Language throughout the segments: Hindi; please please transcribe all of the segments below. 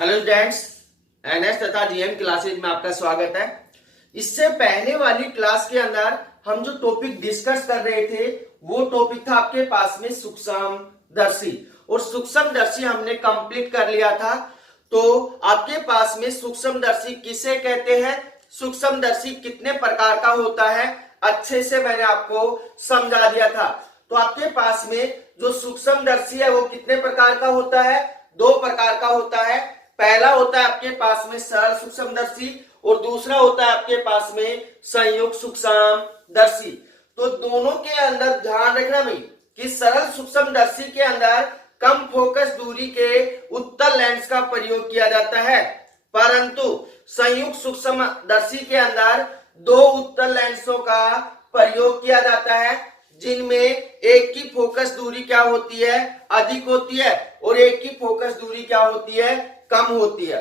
हेलो स्टूडेंट्स, एनएस तथा जीएम क्लासेज में आपका स्वागत है। इससे पहले वाली क्लास के अंदर हम जो टॉपिक डिस्कस कर रहे थे वो टॉपिक था आपके पास में सूक्ष्मदर्शी, और सूक्ष्मदर्शी हमने कंप्लीट कर लिया था। तो आपके पास में सूक्ष्मदर्शी किसे कहते हैं, सूक्ष्मदर्शी कितने प्रकार का होता है, अच्छे से मैंने आपको समझा दिया था। तो आपके पास में जो सूक्ष्मदर्शी है वो कितने प्रकार का होता है, दो प्रकार का होता है। पहला होता है आपके पास में सरल सूक्ष्मदर्शी और दूसरा होता है आपके पास में संयुक्त सूक्ष्मदर्शी। तो दोनों के अंदर ध्यान रखना भाई कि सरल सूक्ष्मदर्शी के अंदर कम फोकस दूरी के उत्तल लेंस का प्रयोग किया जाता है, परंतु संयुक्त सूक्ष्मदर्शी के अंदर दो उत्तल लेंसों का प्रयोग किया जाता है, जिनमें एक की फोकस दूरी क्या होती है, अधिक होती है, और एक की फोकस दूरी क्या होती है, कम होती है।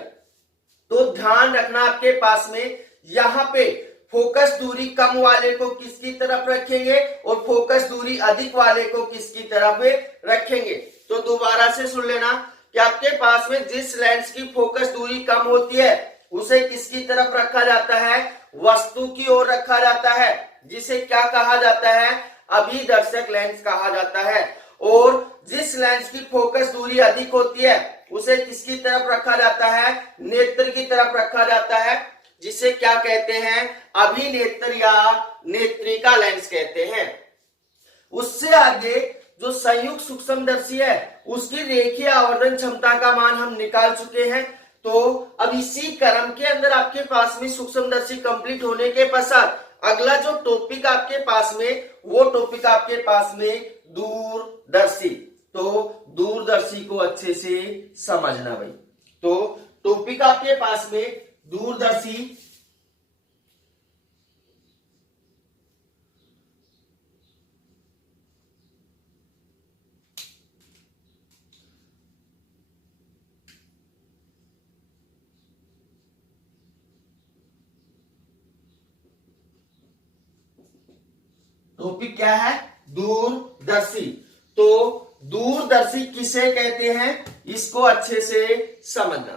तो ध्यान रखना आपके पास में यहां पे फोकस दूरी कम वाले को किसकी तरफ रखेंगे और फोकस दूरी अधिक वाले को किसकी तरफ रखेंगे। तो दोबारा से सुन लेना कि आपके पास में जिस लेंस की फोकस दूरी कम होती है उसे किसकी तरफ रखा जाता है, वस्तु की ओर रखा जाता है, जिसे क्या कहा जाता है, अभिदर्शक लेंस कहा जाता है। और जिस लेंस की फोकस दूरी अधिक होती है उसे किसकी तरफ रखा जाता है, नेत्र की तरफ रखा जाता है, जिसे क्या कहते हैं, अभिनेत्र या नेत्रिका लेंस कहते हैं। उससे आगे जो संयुक्त सूक्ष्मदर्शी है उसकी रेखीय आवर्धन क्षमता का मान हम निकाल चुके हैं। तो अब इसी क्रम के अंदर आपके पास में सूक्ष्मदर्शी कंप्लीट होने के पश्चात अगला जो टॉपिक आपके पास में वो टॉपिक आपके पास में दूरदर्शी। तो दूरदर्शी को अच्छे से समझना भाई। तो टॉपिक आपके पास में दूरदर्शी, टॉपिक क्या है, दूरदर्शी। तो दूरदर्शी किसे कहते हैं इसको अच्छे से समझना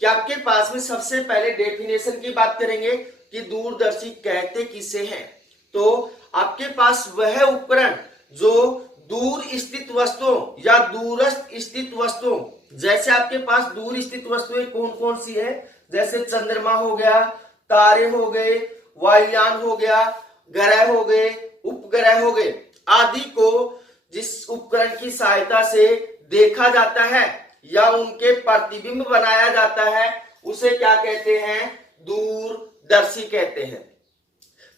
कि आपके पास में सबसे पहले डेफिनेशन की बात करेंगे कि दूरदर्शी कहते किसे हैं। तो आपके पास वह उपकरण जो दूर स्थित वस्तुओं या दूरस्थ स्थित वस्तुओं, जैसे आपके पास दूर स्थित वस्तुएं कौन कौन सी है, जैसे चंद्रमा हो गया, तारे हो गए, वायुयान हो गया, ग्रह हो गए, उपग्रह हो गए आदि को जिस उपकरण की सहायता से देखा जाता है या उनके प्रतिबिंब बनाया जाता है उसे क्या कहते हैं, दूरदर्शी कहते हैं।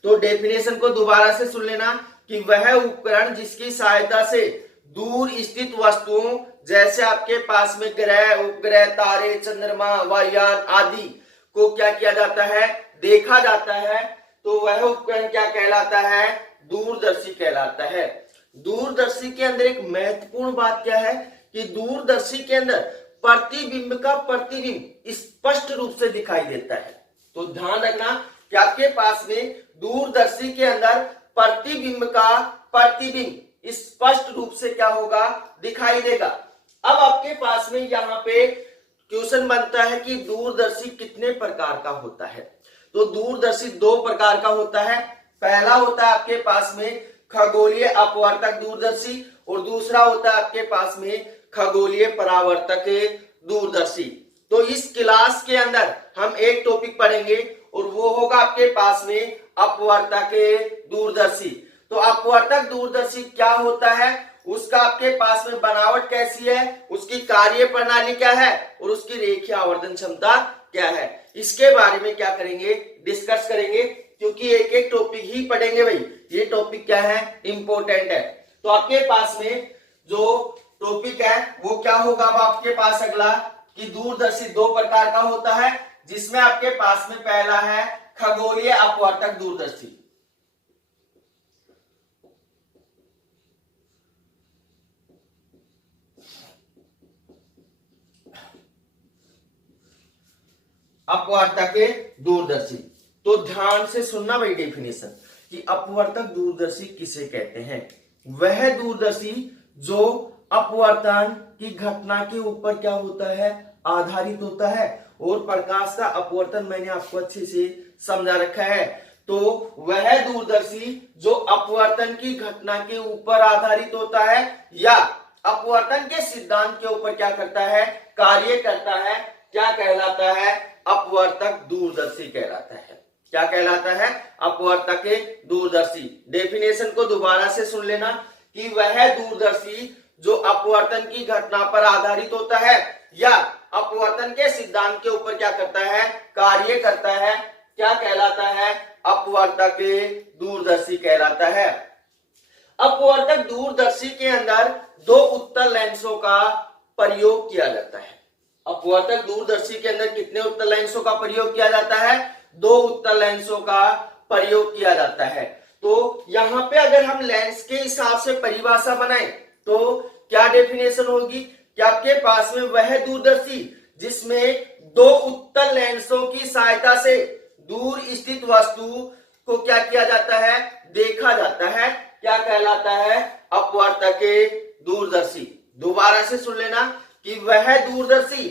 तो डेफिनेशन को दोबारा से सुन लेना कि वह उपकरण जिसकी सहायता से दूर स्थित वस्तुओं जैसे आपके पास में ग्रह, उपग्रह, तारे, चंद्रमा, वायुयान आदि को क्या किया जाता है, देखा जाता है, तो वह उपकरण क्या कहलाता है, दूरदर्शी कहलाता है। दूरदर्शी के अंदर एक महत्वपूर्ण बात क्या है कि दूरदर्शी के अंदर प्रतिबिंब का प्रतिबिंब स्पष्ट रूप से दिखाई देता है। तो ध्यान रखना कि आपके पास में दूरदर्शी के अंदर प्रतिबिंब का प्रतिबिंब स्पष्ट रूप से क्या होगा, दिखाई देगा। अब आपके पास में यहाँ पे क्वेश्चन बनता है कि दूरदर्शी कितने प्रकार का होता है। तो दूरदर्शी दो प्रकार का होता है। पहला होता है आपके पास में खगोलीय अपवर्तक दूरदर्शी और दूसरा होता है आपके पास में खगोलीय परावर्तक दूरदर्शी। तो इस क्लास के अंदर हम एक टॉपिक पढ़ेंगे और वो होगा आपके पास में अपवर्तक दूरदर्शी। तो अपवर्तक दूरदर्शी क्या होता है, उसका आपके पास में बनावट कैसी है, उसकी कार्य प्रणाली क्या है और उसकी रेखीय आवर्धन क्षमता क्या है, इसके बारे में क्या करेंगे, डिस्कस करेंगे, क्योंकि एक एक टॉपिक ही पढ़ेंगे भाई। ये टॉपिक क्या है, इंपॉर्टेंट है। तो आपके पास में जो टॉपिक है वो क्या होगा, अब आपके पास अगला कि दूरदर्शी दो प्रकार का होता है, जिसमें आपके पास में पहला है खगोलीय अपवर्तक दूरदर्शी। अपवर्तक दूरदर्शी। तो ध्यान से सुनना भाई डेफिनेशन कि अपवर्तक दूरदर्शी किसे कहते हैं, वह दूरदर्शी जो अपवर्तन की घटना के ऊपर क्या होता है, आधारित होता है और प्रकाश का अपवर्तन मैंने आपको अच्छे से समझा रखा है। तो वह दूरदर्शी जो अपवर्तन की घटना के ऊपर आधारित होता है या अपवर्तन के सिद्धांत के ऊपर क्या करता है, कार्य करता है, क्या कहलाता है, अपवर्तक दूरदर्शी कहलाता है। क्या कहलाता है, अपवर्तक दूरदर्शी। डेफिनेशन को दोबारा से सुन लेना कि वह दूरदर्शी जो अपवर्तन की घटना पर आधारित होता है या अपवर्तन के सिद्धांत के ऊपर क्या करता है, कार्य करता है, क्या कहलाता है, अपवर्तक दूरदर्शी कहलाता है। अपवर्तक दूरदर्शी के अंदर दो उत्तल लेंसों का प्रयोग किया जाता है। अपवर्तक दूरदर्शी के अंदर कितने उत्तल लेंसों का प्रयोग किया जाता है, दो उत्तल लेंसों का प्रयोग किया जाता है। तो यहां पे अगर हम लेंस के हिसाब से परिभाषा बनाएं तो क्या डेफिनेशन होगी कि आपके पास में वह दूरदर्शी जिसमें दो उत्तल लेंसों की सहायता से दूर स्थित वस्तु को क्या किया जाता है, देखा जाता है, क्या कहलाता है, अपवर्तक दूरदर्शी। दोबारा से सुन लेना कि वह दूरदर्शी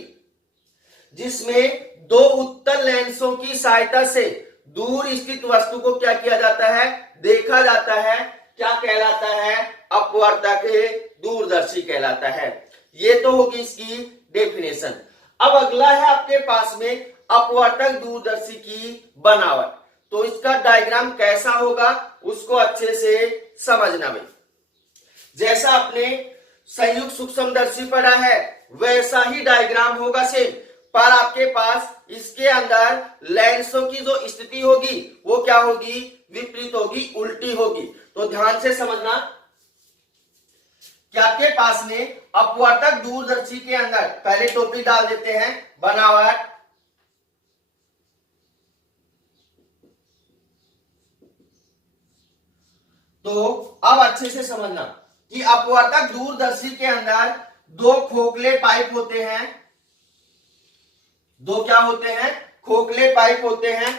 जिसमें दो उत्तल लेंसों की सहायता से दूर स्थित वस्तु को क्या किया जाता है, देखा जाता है, क्या कहलाता है, अपवर्तक दूरदर्शी कहलाता है। ये तो होगी इसकी डेफिनेशन। अब अगला है आपके पास में अपवर्तक दूरदर्शी की बनावट। तो इसका डायग्राम कैसा होगा उसको अच्छे से समझना भाई। जैसा आपने संयुक्त सूक्ष्मदर्शी पढ़ा है वैसा ही डायग्राम होगा सेम, पर आपके पास इसके अंदर लेंसों की जो स्थिति होगी वो क्या होगी, विपरीत होगी, उल्टी होगी। तो ध्यान से समझना कि आपके पास में अपवर्तक दूरदर्शी के अंदर पहले टोपी डाल देते हैं, बनावट, तो अब अच्छे से समझना कि अपवर्तक दूरदर्शी के अंदर दो खोखले पाइप होते हैं। दो क्या होते हैं, खोखले पाइप होते हैं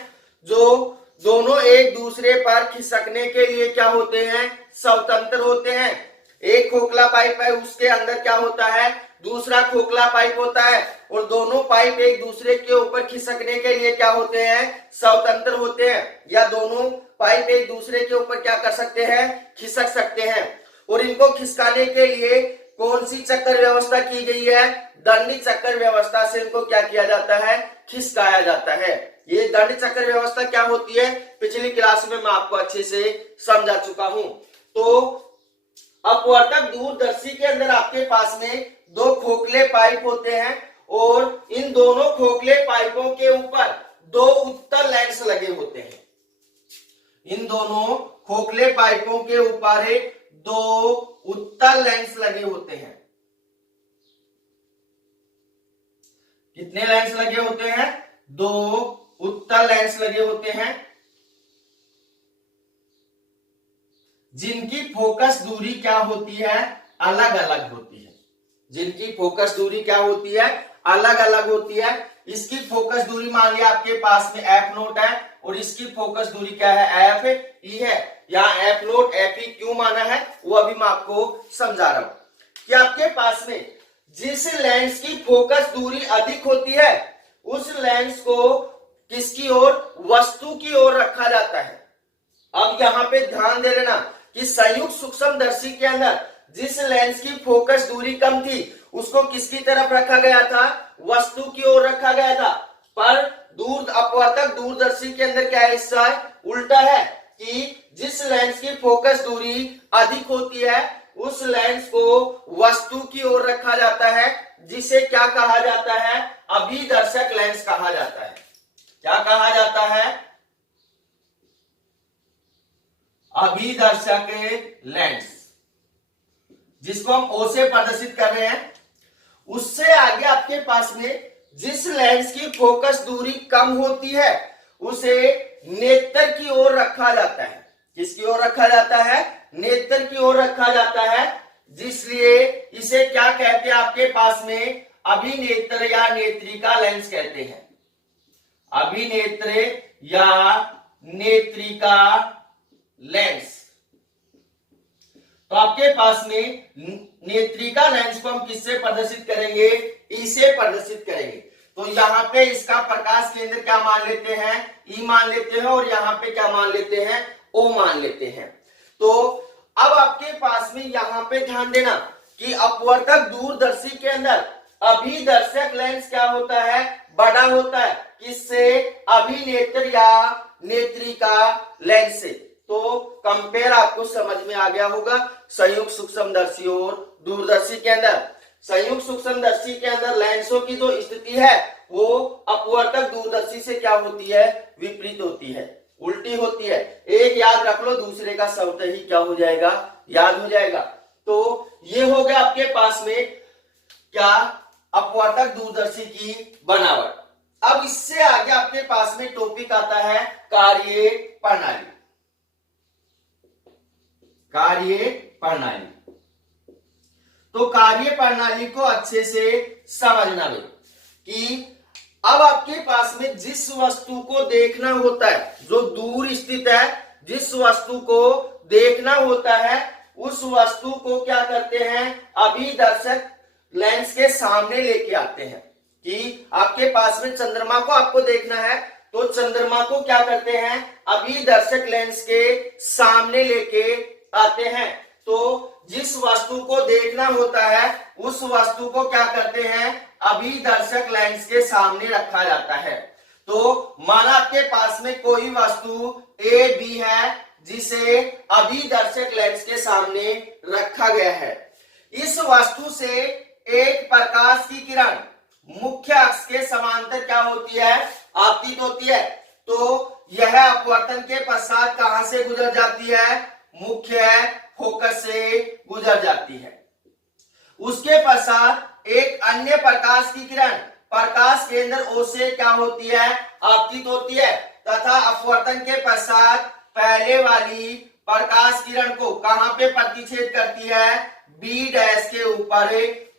जो दोनों एक दूसरे पर खिसकने के लिए क्या होते हैं, स्वतंत्र होते हैं। एक खोखला पाइप है उसके अंदर क्या होता है, दूसरा खोखला पाइप होता है और दोनों पाइप एक दूसरे के ऊपर खिसकने के लिए क्या होते हैं, स्वतंत्र होते हैं, या दोनों पाइप एक दूसरे के ऊपर क्या कर सकते हैं, खिसक सकते हैं। और इनको खिसकाने के लिए कौन सी चक्कर व्यवस्था की गई है, दंडी चक्कर व्यवस्था से इनको क्या किया जाता है, खिसकाया जाता है। ये दंड चक्कर व्यवस्था क्या होती है पिछली क्लास में मैं आपको अच्छे से समझा चुका हूं। तो अपवर्तक दूरदर्शी के अंदर आपके पास में दो खोखले पाइप होते हैं और इन दोनों खोखले पाइपों के ऊपर दो उत्तल लेंस लगे होते हैं। इन दोनों खोखले पाइपों के ऊपर दो उत्तल लेंस लगे होते हैं। कितने लेंस लगे होते हैं, दो उत्तल लेंस लगे होते हैं जिनकी फोकस दूरी क्या होती है, अलग अलग होती है। जिनकी फोकस दूरी क्या होती है, अलग अलग होती है। इसकी फोकस दूरी मान लिया आपके पास में एफ नोट है और इसकी फोकस दूरी क्या है, एफ ई है। यहाँ एफ नोट एफ ई क्यों माना है वो अभी मैं आपको समझा रहा हूं कि आपके पास में जिस लेंस की फोकस दूरी अधिक होती है उस लेंस को किसकी ओर, वस्तु की ओर रखा जाता है। अब यहां पे ध्यान दे लेना कि संयुक्त सूक्ष्मदर्शी के अंदर जिस लेंस की फोकस दूरी कम थी उसको किसकी तरफ रखा गया था, वस्तु की ओर रखा गया था। पर अपवर्तक दूरदर्शी के अंदर क्या है, हिस्सा उल्टा है कि जिस लेंस की फोकस दूरी अधिक होती है उस लेंस को वस्तु की ओर रखा जाता है, जिसे क्या कहा जाता है, अभिदर्शक लेंस कहा जाता है। क्या कहा जाता है, अभिदर्शक लेंस, जिसको हम ओ से प्रदर्शित कर रहे हैं। उससे आगे आपके पास में जिस लेंस की फोकस दूरी कम होती है उसे नेत्र की ओर रखा जाता है। किसकी ओर रखा जाता है, नेत्र की ओर रखा जाता है, जिसलिए इसे क्या कहते हैं आपके पास में, अभिनेत्र या नेत्रिका लेंस कहते हैं। अभिनेत्र या नेत्रिका लेंस। तो आपके पास में नेत्रिका लेंस को हम किससे प्रदर्शित करेंगे, ई से प्रदर्शित करेंगे। तो यहाँ पे इसका प्रकाश केंद्र क्या मान लेते हैं, ई मान लेते हैं, और यहाँ पे क्या मान लेते हैं, ओ मान लेते हैं। तो अब आपके पास में यहाँ पे ध्यान देना कि अपवर्तक दूरदर्शी के अंदर अभिदर्शक लेंस क्या होता है, बड़ा होता है, किससे, अभिनेत्र या नेत्रिका लेंस से। तो कंपेयर आपको समझ में आ गया होगा। संयुक्त सूक्ष्मदर्शी और दूरदर्शी के अंदर, संयुक्त सूक्ष्मदर्शी के अंदर लेंसों की जो स्थिति है वो अपवर्तक दूरदर्शी से क्या होती है, विपरीत होती है, उल्टी होती है। एक याद रख लो, दूसरे का स्वतः ही क्या हो जाएगा, याद हो जाएगा। तो ये हो गया आपके पास में क्या, अपवर्तक दूरदर्शी की बनावट। अब इससे आगे आपके पास में टॉपिक आता है कार्य प्रणाली। कार्य प्रणाली, तो कार्य प्रणाली को अच्छे से समझना है कि अब आपके पास में जिस वस्तु को देखना होता है, जो दूर स्थित है, जिस वस्तु को देखना होता है, उस वस्तु को क्या करते हैं, अभिदर्शक लेंस के सामने लेके आते हैं। कि आपके पास में चंद्रमा को आपको देखना है, तो चंद्रमा को क्या करते हैं, अभिदर्शक लेंस के सामने लेके आते हैं। तो जिस वस्तु को देखना होता है उस वस्तु को क्या करते हैं, अभिदर्शक लेंस के सामने रखा जाता है। तो माना आपके पास में कोई वस्तु ए बी है जिसे अभिदर्शक लेंस के सामने रखा गया है। इस वस्तु से एक प्रकाश की किरण मुख्य अक्ष के समांतर क्या होती है, आपतित होती है। तो यह अपवर्तन के पश्चात कहां से गुजर जाती है, मुख्य फोकस से गुजर जाती है। उसके पश्चात एक अन्य प्रकाश की किरण प्रकाश केंद्र ओ से क्या होती है, आपतित होती है, तथा अपवर्तन के पश्चात पहले वाली प्रकाश किरण को कहां पे प्रतिच्छेद करती है, बी डैश के ऊपर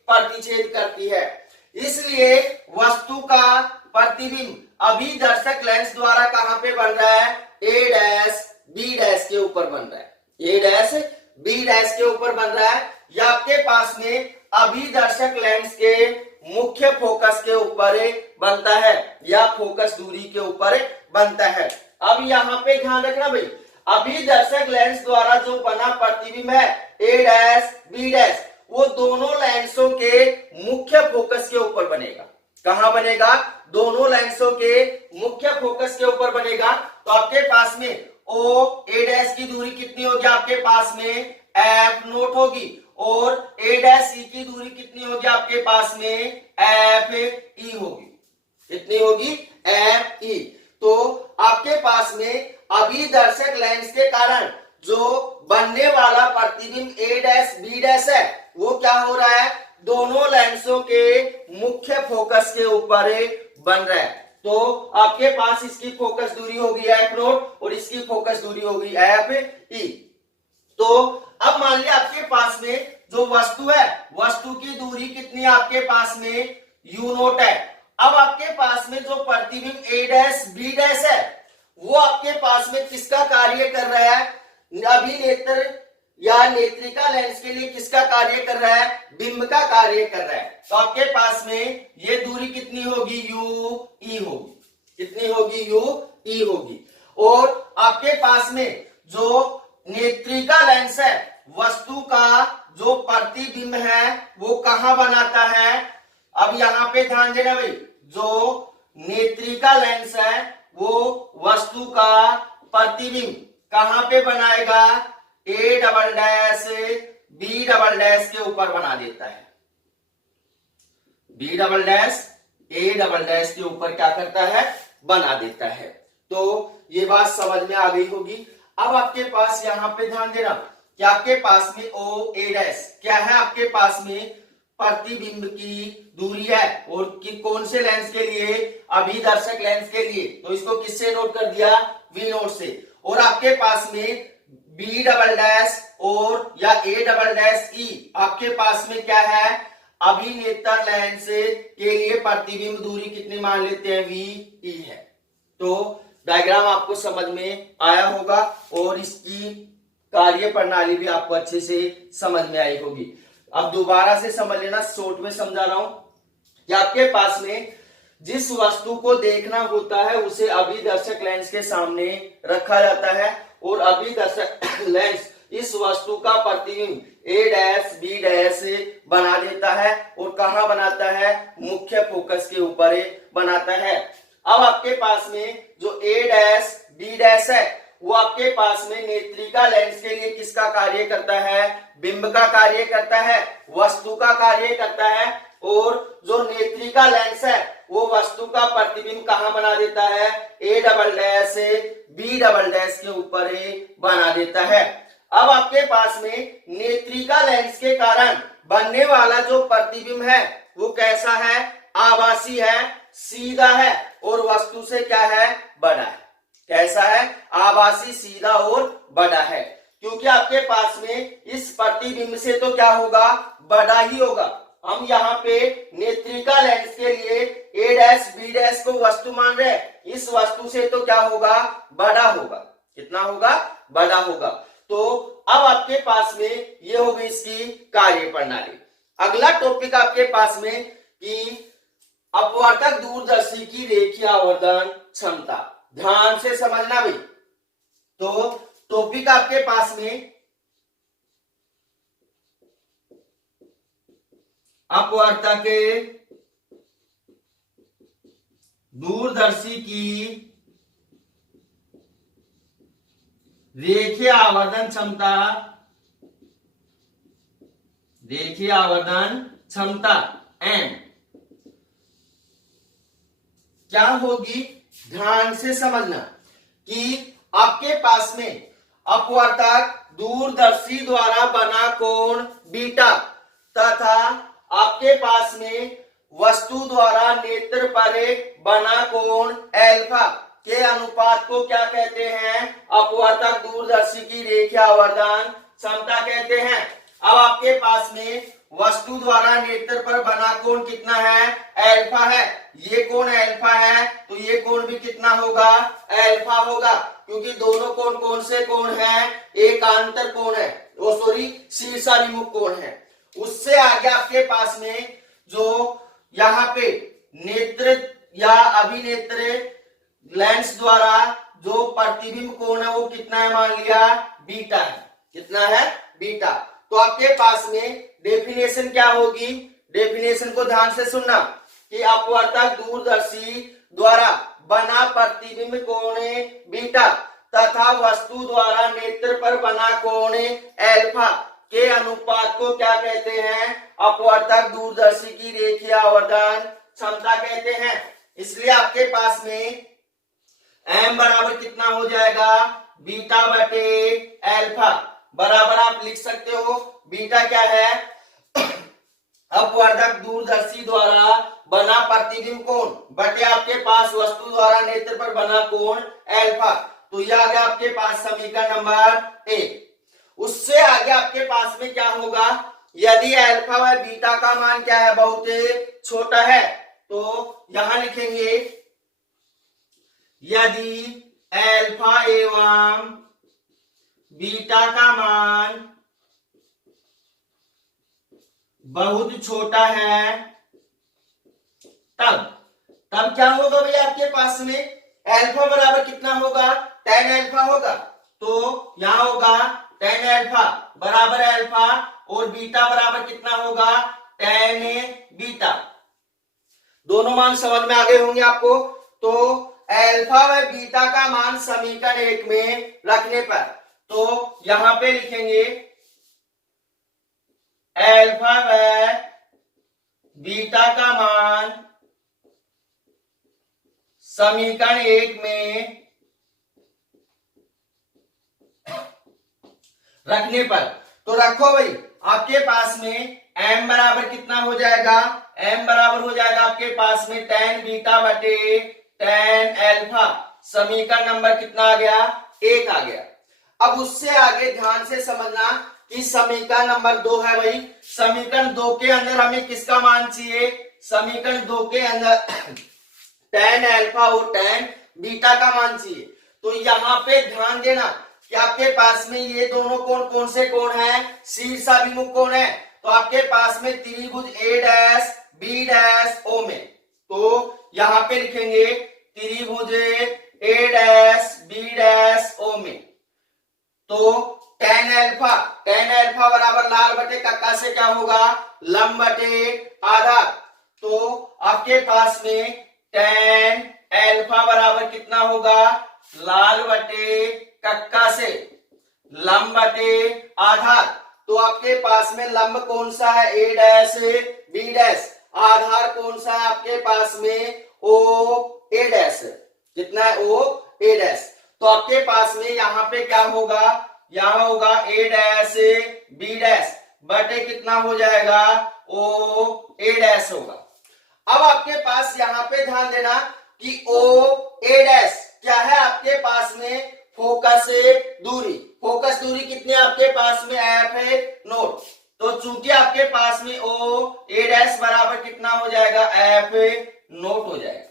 प्रतिच्छेद करती है। इसलिए वस्तु का प्रतिबिंब अभिदर्शक लेंस द्वारा कहां पे बन रहा है, ए डैश बी डैश के ऊपर बन रहा है, ए डैश बी डैश के ऊपर बन रहा है, या आपके पास में अभिदर्शक लेंस के मुख्य फोकस के ऊपर बनता है, या फोकस दूरी के ऊपर बनता है। अब यहाँ पे ध्यान रखना भाई, अभिदर्शक लेंस द्वारा जो बना प्रतिबिंब है ए डैश बी डैश, वो दोनों लेंसों के मुख्य फोकस के ऊपर बनेगा। कहां बनेगा, दोनों लेंसों के मुख्य फोकस के ऊपर बनेगा। तो आपके पास में ओ ए डैश की दूरी कितनी होगी, आपके पास में एफ नोट होगी, और ए डैश ई की दूरी कितनी होगी, आपके पास में एफ ई होगी। कितनी होगी, एफ ई। तो आपके पास में अभिदर्शक लेंस के कारण जो बनने वाला प्रतिबिंब ए डैश बी डैश है वो क्या हो रहा है, दोनों लेंसों के मुख्य फोकस के ऊपर बन रहा है। तो आपके पास इसकी फोकस दूरी होगी एफ नोट और इसकी फोकस दूरी होगी एफ ई। तो अब मान लिया आपके पास में जो वस्तु है, वस्तु की दूरी कितनी है, आपके पास में यू नोट है। अब आपके पास में जो प्रतिबिंब ए डैश बी डैश है वो आपके पास में किसका कार्य कर रहा है, अभिनेत्र या नेत्रिका लेंस के लिए किसका कार्य कर रहा है, बिंब का कार्य कर रहा है। तो आपके पास में ये दूरी कितनी होगी, यू ई होगी। कितनी होगी, यू ई होगी। और आपके पास में जो नेत्रिका लेंस है, वस्तु का जो प्रतिबिंब है वो कहां बनाता है, अब यहां पे ध्यान देना भाई, जो नेत्रिका लेंस है वो वस्तु का प्रतिबिंब कहां पे बनाएगा, A double dash B double dash के ऊपर बना देता है। B double dash A double dash के ऊपर क्या करता है, बना देता है। तो ये बात समझ में आ गई होगी। अब आपके पास यहां पे ध्यान देना कि आपके पास में ओ ए डैश क्या है, आपके पास में प्रतिबिंब की दूरी है, और कि कौन से लेंस के लिए, अभिदर्शक लेंस के लिए। तो इसको किससे नोट कर दिया, वी नोट से। और आपके पास में बी डबल डैश और या ए डबल डैश ई आपके पास में क्या है, अभिनेत्र लेंस के लिए प्रतिबिंब दूरी कितनी मान लेते हैं, वी ई है। तो डायग्राम आपको समझ में आया होगा और इसकी कार्य प्रणाली भी आपको अच्छे से समझ में आई होगी। अब दोबारा से समझ लेना, शॉर्ट में समझा रहा हूं कि आपके पास में जिस वस्तु को देखना होता है उसे अभिदर्शक लेंस के सामने रखा जाता है और अभिदर्शक लेंस इस वस्तु का प्रतिबिंब A डैश B डैश बना देता है और कहां बनाता है, मुख्य फोकस के ऊपर बनाता है। अब आपके पास में जो A डैश B डैश है वो आपके पास में नेत्रिका लेंस के लिए किसका कार्य करता है, बिंब का कार्य करता है, वस्तु का कार्य करता है। और जो नेत्रिका लेंस है वो वस्तु का प्रतिबिंब कहां बना देता है, A double dash B double dash के ऊपर बना देता है। अब आपके पास में नेत्रिका लेंस के कारण बनने वाला जो प्रतिबिंब है वो कैसा है, आभासी है, सीधा है और वस्तु से क्या है, बड़ा है। कैसा है, आभासी, सीधा और बड़ा है। क्योंकि आपके पास में इस प्रतिबिंब से तो क्या होगा, बड़ा ही होगा। हम यहाँ पे नेत्रिका लेंस के लिए A डैश B डैश को वस्तु मान रहे हैं, इस वस्तु से तो क्या होगा, बड़ा होगा। कितना होगा, बड़ा होगा। तो अब आपके पास में ये होगी इसकी कार्य प्रणाली। अगला टॉपिक आपके पास में कि अपवर्तक दूरदर्शी की रेखीय आवर्धन क्षमता। ध्यान से समझना भाई। तो टॉपिक आपके पास में अपवर्तक दूरदर्शी की रेखीय आवर्धन क्षमता, रेखीय आवर्धन क्षमता M क्या होगी, ध्यान से समझना कि आपके पास में अपवर्तक दूरदर्शी द्वारा बना कोण बीटा तथा आपके पास में वस्तु द्वारा नेत्र पर बना कोण एल्फा के अनुपात को क्या कहते हैं, अपवर्तक दूरदर्शी की रेखीय आवर्धन क्षमता कहते हैं। अब आपके पास में वस्तु द्वारा नेत्र पर बना कोण कितना है, एल्फा है। ये कोण एल्फा है तो ये कोण भी कितना होगा, एल्फा होगा। क्योंकि दोनों कोण कौन से कोण है, एकांतर कोण है, वो सॉरी शीर्षाभिमुख कोण है। उससे आगे आपके पास में जो यहाँ पे नेत्र या अभिनेत्र लेंस द्वारा जो प्रतिबिंब कोण है वो कितना है, मान लिया बीटा है। कितना है, बीटा। तो आपके पास में डेफिनेशन क्या होगी, डेफिनेशन को ध्यान से सुनना कि अपवर्तक दूरदर्शी द्वारा बना प्रतिबिंब कोण बीटा तथा वस्तु द्वारा नेत्र पर बना कोण एल्फा के अनुपात को क्या कहते हैं, अपवर्तक दूरदर्शी की रेखीय आवर्धन क्षमता कहते हैं। इसलिए आपके पास में M बराबर कितना हो जाएगा, बीटा बटे एल्फा बराबर आप लिख सकते हो, बीटा क्या है, अपवर्तक दूरदर्शी द्वारा बना प्रतिबिंब कोण बटे आपके पास वस्तु द्वारा नेत्र पर बना कोण एल्फा। तो यह आ गया आपके पास समीकरण नंबर 1। उससे आगे आपके पास में क्या होगा, यदि एल्फा व बीटा का मान क्या है, बहुत छोटा है, तो यहां लिखेंगे यदि एल्फा एवं बीटा का मान बहुत छोटा है तब क्या होगा भैया, आपके पास में एल्फा बराबर कितना होगा, tan एल्फा होगा। तो यहां होगा tan एल्फा बराबर एल्फा और बीटा बराबर कितना होगा, tan बीटा। दोनों मान समझ में आ गए होंगे आपको। तो एल्फा व बीटा का मान समीकरण 1 में रखने पर तो यहां पे लिखेंगे एल्फा व बीटा का मान समीकरण 1 में रखने पर तो रखो भाई, आपके पास में m बराबर कितना हो जाएगा, m बराबर हो जाएगा आपके पास में tan बीटा बटे tan एल्फा। समीकरण नंबर कितना आ गया, 1 आ गया। अब उससे आगे ध्यान से समझना कि समीकरण नंबर 2 है भाई। समीकरण 2 के अंदर हमें किसका मान चाहिए, समीकरण 2 के अंदर tan एल्फा और tan बीटा का मान चाहिए। तो यहाँ पे ध्यान देना कि आपके पास में ये दोनों कोण कौन से कोण हैं, शीर्षाभिमुख कोण है। तो आपके पास में त्रिभुज ए डैश बी डैश ओ में, तो यहां पे लिखेंगे त्रिभुज ए डैश बी डैश ओ में, तो tan अल्फा बराबर लाल बटे कक्का से क्या होगा, लंब बटे आधार। तो आपके पास में tan अल्फा बराबर कितना होगा, लाल बटे कक्का से लंब बटे आधार। तो आपके पास में लंब कौन सा है, ए डैश बी डैश, आधार कौन सा है आपके पास में, ओ ए डैश, कितना है, ओ ए डैश। तो आपके पास में यहाँ पे क्या होगा, यहाँ होगा ए डैश बी डैश बटे कितना हो जाएगा, ओ ए डैश होगा। अब आपके पास यहाँ पे ध्यान देना कि ओ ए डैश क्या है आपके पास में, फोकस दूरी। फोकस दूरी कितनी आपके पास में, एफ है नोट। तो चूंकि आपके पास में ओ ए डैश बराबर कितना हो जाएगा, एफ नोट हो जाएगा।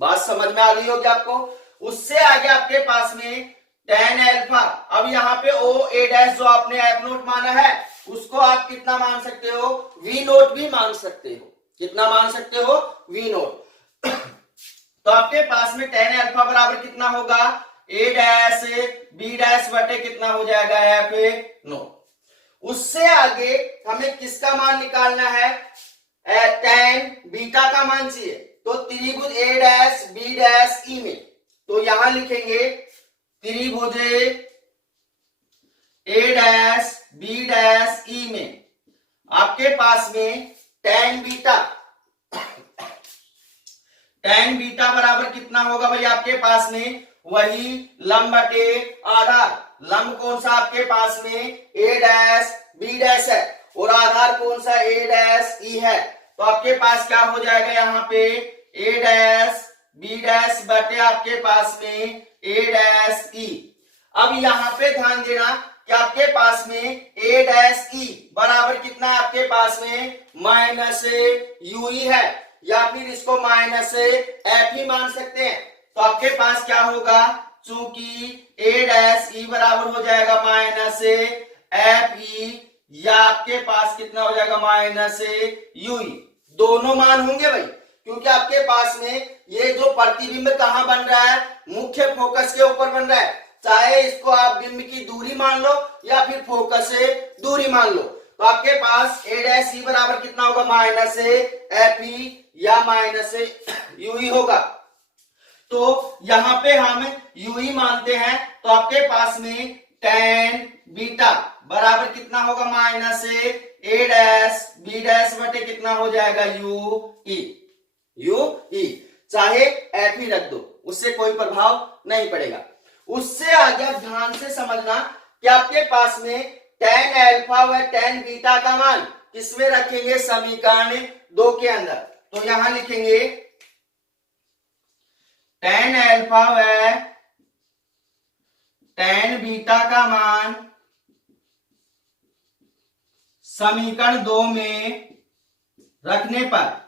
बात समझ में आ गई होगी आपको। उससे आगे आपके पास में tan अल्फा, अब यहाँ पे ओ ए डैश जो आपने एफ नोट माना है उसको आप कितना मान सकते हो, वी नोट भी मान सकते हो। कितना मान सकते हो, वी नोट। तो आपके पास में tan अल्फा बराबर कितना होगा, ए डैश बी डैश बटे कितना हो जाएगा, एफ नोट। उससे आगे हमें किसका मान निकालना है, tan बीटा का मान चाहिए। तो त्रिभुज ए डैश बी डैश ई में, तो यहां लिखेंगे त्रिभुज ए डैश बी डैश ई में आपके पास में tan बीटा बराबर कितना होगा भाई, आपके पास में वही लंब बटे आधार। लंब कौन सा आपके पास में, ए डैश बी डैश है, और आधार कौन सा, ए डैश ई है। तो आपके पास क्या हो जाएगा, यहाँ पे ए डैश बी डैश बटे आपके पास में ए डैश ई। अब यहाँ पे ध्यान देना कि आपके पास में ए डैश ई बराबर कितना है आपके पास में, माइनस यू ई है, या फिर इसको माइनस एफ ही मान सकते हैं। तो आपके पास क्या होगा, चूंकि ए डैश ई बराबर हो जाएगा माइनस एफ ई, या आपके पास कितना हो जाएगा, माइनस यू ई। दोनों मान होंगे भाई, क्योंकि आपके पास में ये जो प्रतिबिंब कहाँ बन रहा है, मुख्य फोकस के ऊपर बन रहा है। चाहे इसको आप बिंब की दूरी मान लो या फिर फोकस से दूरी मान लो। तो आपके पास ए डैश ई बराबर कितना होगा, माइनस एफ ई या माइनस यू ई होगा। तो यहाँ पे हम यू ई मानते हैं, तो आपके पास में tan बीटा बराबर कितना होगा, माइनस ए डैश बी डैश बटे कितना हो जाएगा, यू ई। चाहे एफ ही रख दो, उससे कोई प्रभाव नहीं पड़ेगा। उससे आगे आप ध्यान से समझना कि आपके पास में tan अल्फा व tan बीटा का मान किसमें रखेंगे, समीकरण 2 के अंदर। तो यहां लिखेंगे tan अल्फा व tan बीटा का मान समीकरण 2 में रखने पर,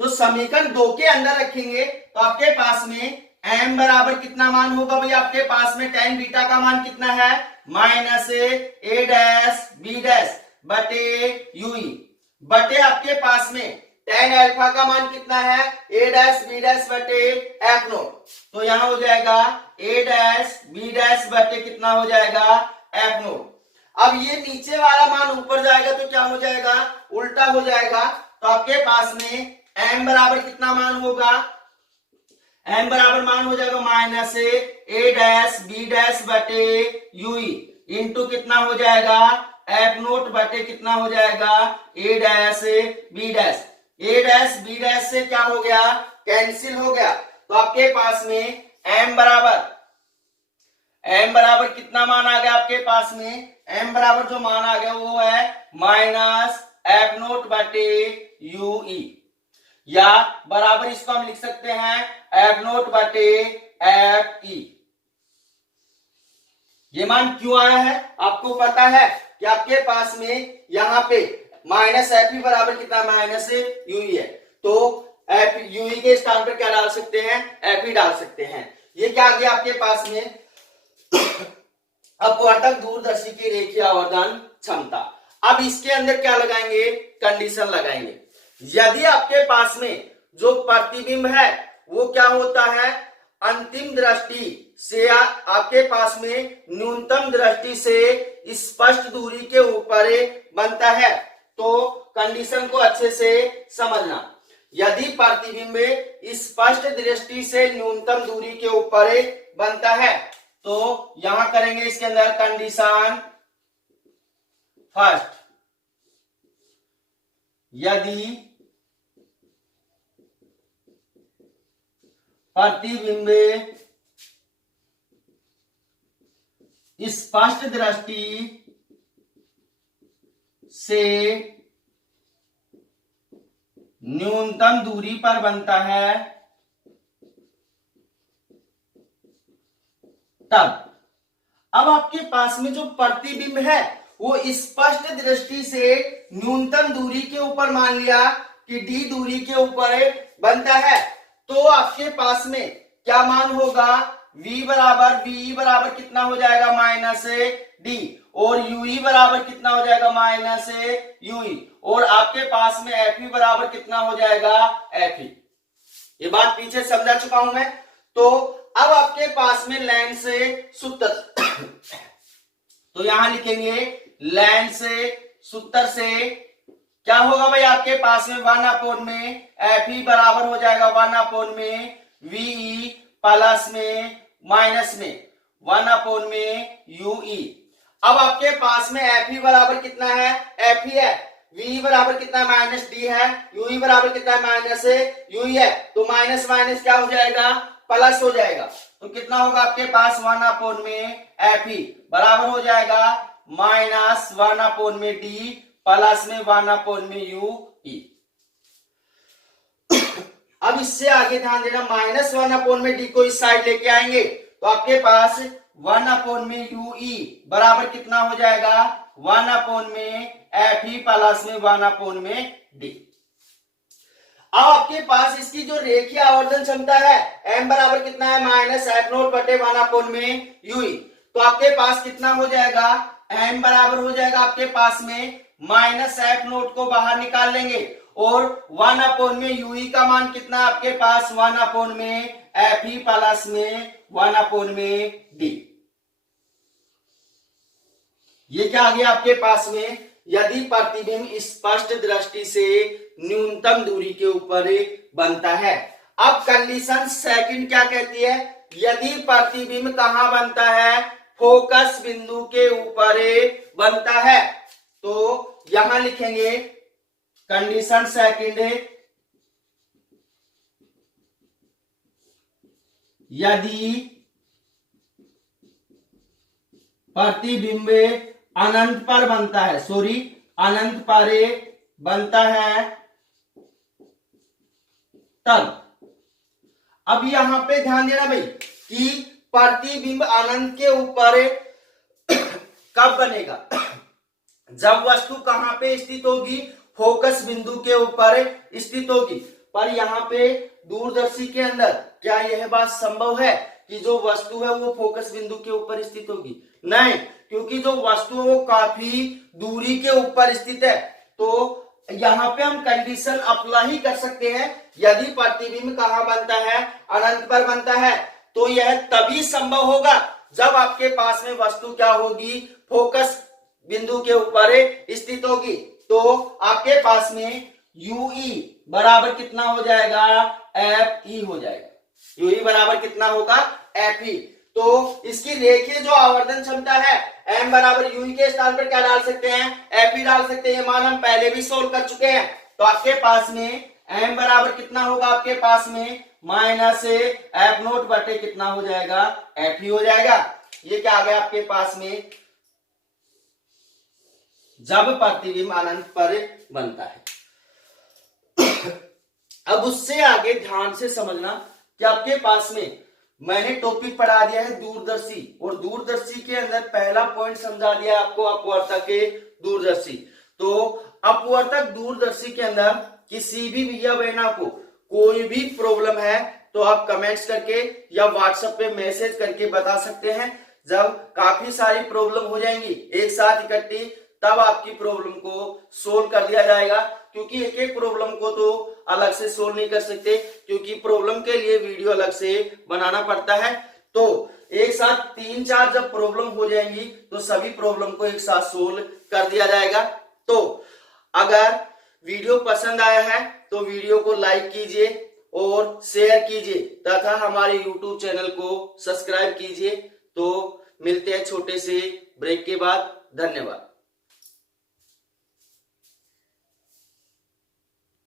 तो समीकरण 2 के अंदर रखेंगे तो आपके पास में m बराबर कितना मान होगा भाई, आपके पास में tan बीटा का मान कितना है, माइनस ए डैश बी डैश बटे यू ई, बटे आपके पास में tan अल्फा का मान कितना है, ए डैश बी डैश बटे एफ नोट। तो यहां हो जाएगा ए डैश बी डैश बटे कितना हो जाएगा, एफ नोट। अब ये नीचे वाला मान ऊपर जाएगा तो क्या हो जाएगा, उल्टा हो जाएगा। तो आपके पास में m बराबर कितना मान होगा, m बराबर मान हो जाएगा माइनस ए डैश बी डैश बटे यू ई इंटू कितना हो जाएगा, एफ नोट बटे कितना हो जाएगा, ए डैश बी डैश। ए डैश बी डैश से क्या हो गया, कैंसिल हो गया। तो आपके पास में m बराबर कितना मान आ गया आपके पास में, m बराबर जो मान आ गया वो है माइनस एफ नोट बटे यू ई, या बराबर इसको हम लिख सकते हैं एफ नोट बटे एफ ई। ये मान क्यों आया है आपको पता है कि आपके पास में यहां पे माइनस एफ ई बराबर कितना, माइनस यू ई है। तो एफ यू ई के स्थान पर क्या डाल सकते हैं, एफ ई डाल सकते हैं। ये क्या आ गया आपके पास में, अपवर्तक दूरदर्शी की रेखीय आवर्धन क्षमता। अब इसके अंदर क्या लगाएंगे, कंडीशन लगाएंगे। यदि आपके पास में जो प्रतिबिंब है वो क्या होता है, अंतिम दृष्टि से आपके पास में न्यूनतम दृष्टि से स्पष्ट दूरी के ऊपर बनता है, तो कंडीशन को अच्छे से समझना। यदि प्रतिबिंब स्पष्ट दृष्टि से न्यूनतम दूरी के ऊपर बनता है तो यहां करेंगे इसके अंदर कंडीशन फर्स्ट, यदि प्रतिबिंब स्पष्ट दृष्टि से न्यूनतम दूरी पर बनता है तब। अब आपके पास में जो प्रतिबिंब है वो स्पष्ट दृष्टि से न्यूनतम दूरी के ऊपर, मान लिया कि d दूरी के ऊपर बनता है, तो आपके पास में क्या मान होगा, v बराबर कितना हो जाएगा, माइनस d, और ue बराबर कितना हो जाएगा, माइनस ue, और आपके पास में fe बराबर कितना हो जाएगा, fe। ये बात पीछे समझा चुका हूं मैं। तो अब आपके पास में लेंस से सूत्र तो यहां लिखेंगे लेंस से सूत्र से क्या होगा भाई, आपके पास में 1 में fe बराबर हो जाएगा 1 में ve प्लस में माइनस में 1 में ue। अब आपके पास में fe बराबर कितना है, fe है, ve बराबर कितना है, माइनस d है, ue बराबर कितना है, माइनस ue है, तो माइनस माइनस क्या हो जाएगा, प्लस हो जाएगा। तो कितना होगा आपके पास 1 में fe बराबर हो जाएगा माइनस 1 में d प्लस में 1 में ue। अब इससे आगे ध्यान देना, -1 में d को इस साइड लेके आएंगे तो आपके पास 1 में ue बराबर कितना हो जाएगा, 1 में fe प्लस में 1 में d। अब आपके पास इसकी जो रेखीय आवर्धन क्षमता है m बराबर कितना है, -f0/1 में ue, तो आपके पास कितना हो जाएगा, m बराबर हो जाएगा आपके पास में -f0 को बाहर निकाल लेंगे और 1 में ue का मान कितना है आपके पास, 1 में fe प्लस में 1 में d। ये क्या आ गया आपके पास में, यदि प्रतिबिंब स्पष्ट दृष्टि से न्यूनतम दूरी के ऊपर बनता है। अब कंडीशन सेकंड क्या कहती है, यदि प्रतिबिंब कहां बनता है, फोकस बिंदु के ऊपर बनता है, तो यहां लिखेंगे कंडीशन सेकंड, यदि प्रतिबिंब अनंत पर बनता है, अनंत पर बनता है तब। अब यहां पे ध्यान देना भाई कि प्रतिबिंब अनंत के ऊपर कब बनेगा, जब वस्तु कहां पे स्थित होगी, फोकस बिंदु के ऊपर स्थित होगी। पर यहाँ पे दूरदर्शी के अंदर क्या यह बात संभव है कि जो वस्तु है वो फोकस बिंदु के ऊपर स्थित होगी, नहीं, क्योंकि जो वस्तु है वो काफी दूरी के ऊपर स्थित है। तो यहाँ पे हम कंडीशन अप्लाई कर सकते हैं, यदि प्रतिबिंब कहां बनता है, अनंत पर बनता है, तो यह तभी संभव होगा जब आपके पास में वस्तु क्या होगी, फोकस बिंदु के ऊपर स्थित होगी। तो आपके पास में ue बराबर कितना हो जाएगा, fe हो जाएगा, ue बराबर कितना होगा, fe। तो इसकी रेखीय जो आवर्धन क्षमता है m बराबर ue के स्थान पर क्या डाल सकते हैं, fe डाल सकते हैं। ये मान हम पहले भी सोल्व कर चुके हैं। तो आपके पास में m बराबर कितना होगा, आपके पास में माइनस f0 बटे कितना हो जाएगा, fe हो जाएगा। ये क्या आ गया आपके पास में, जब प्रतिबिंब अनंत पर बनता है। अब उससे आगे ध्यान से समझना कि आपके पास में मैंने टॉपिक पढ़ा दिया है दूरदर्शी, और दूरदर्शी के अंदर पहला पॉइंट समझा दिया आपको अपवर्तक दूरदर्शी। तो अपवर्तक दूरदर्शी के अंदर किसी भी भैया बहना को कोई भी प्रॉब्लम है तो आप कमेंट्स करके या व्हाट्सएप पे मैसेज करके बता सकते हैं। जब काफी सारी प्रॉब्लम हो जाएंगी एक साथ इकट्ठी, तब आपकी प्रॉब्लम को सोल्व कर दिया जाएगा, क्योंकि एक एक प्रॉब्लम को तो अलग से सोल्व नहीं कर सकते, क्योंकि प्रॉब्लम के लिए वीडियो अलग से बनाना पड़ता है। तो एक साथ 3-4 जब प्रॉब्लम हो जाएंगी तो सभी प्रॉब्लम को एक साथ सोल्व कर दिया जाएगा। तो अगर वीडियो पसंद आया है तो वीडियो को लाइक कीजिए और शेयर कीजिए तथा हमारे YouTube चैनल को सब्सक्राइब कीजिए। तो मिलते हैं छोटे से ब्रेक के बाद। धन्यवाद।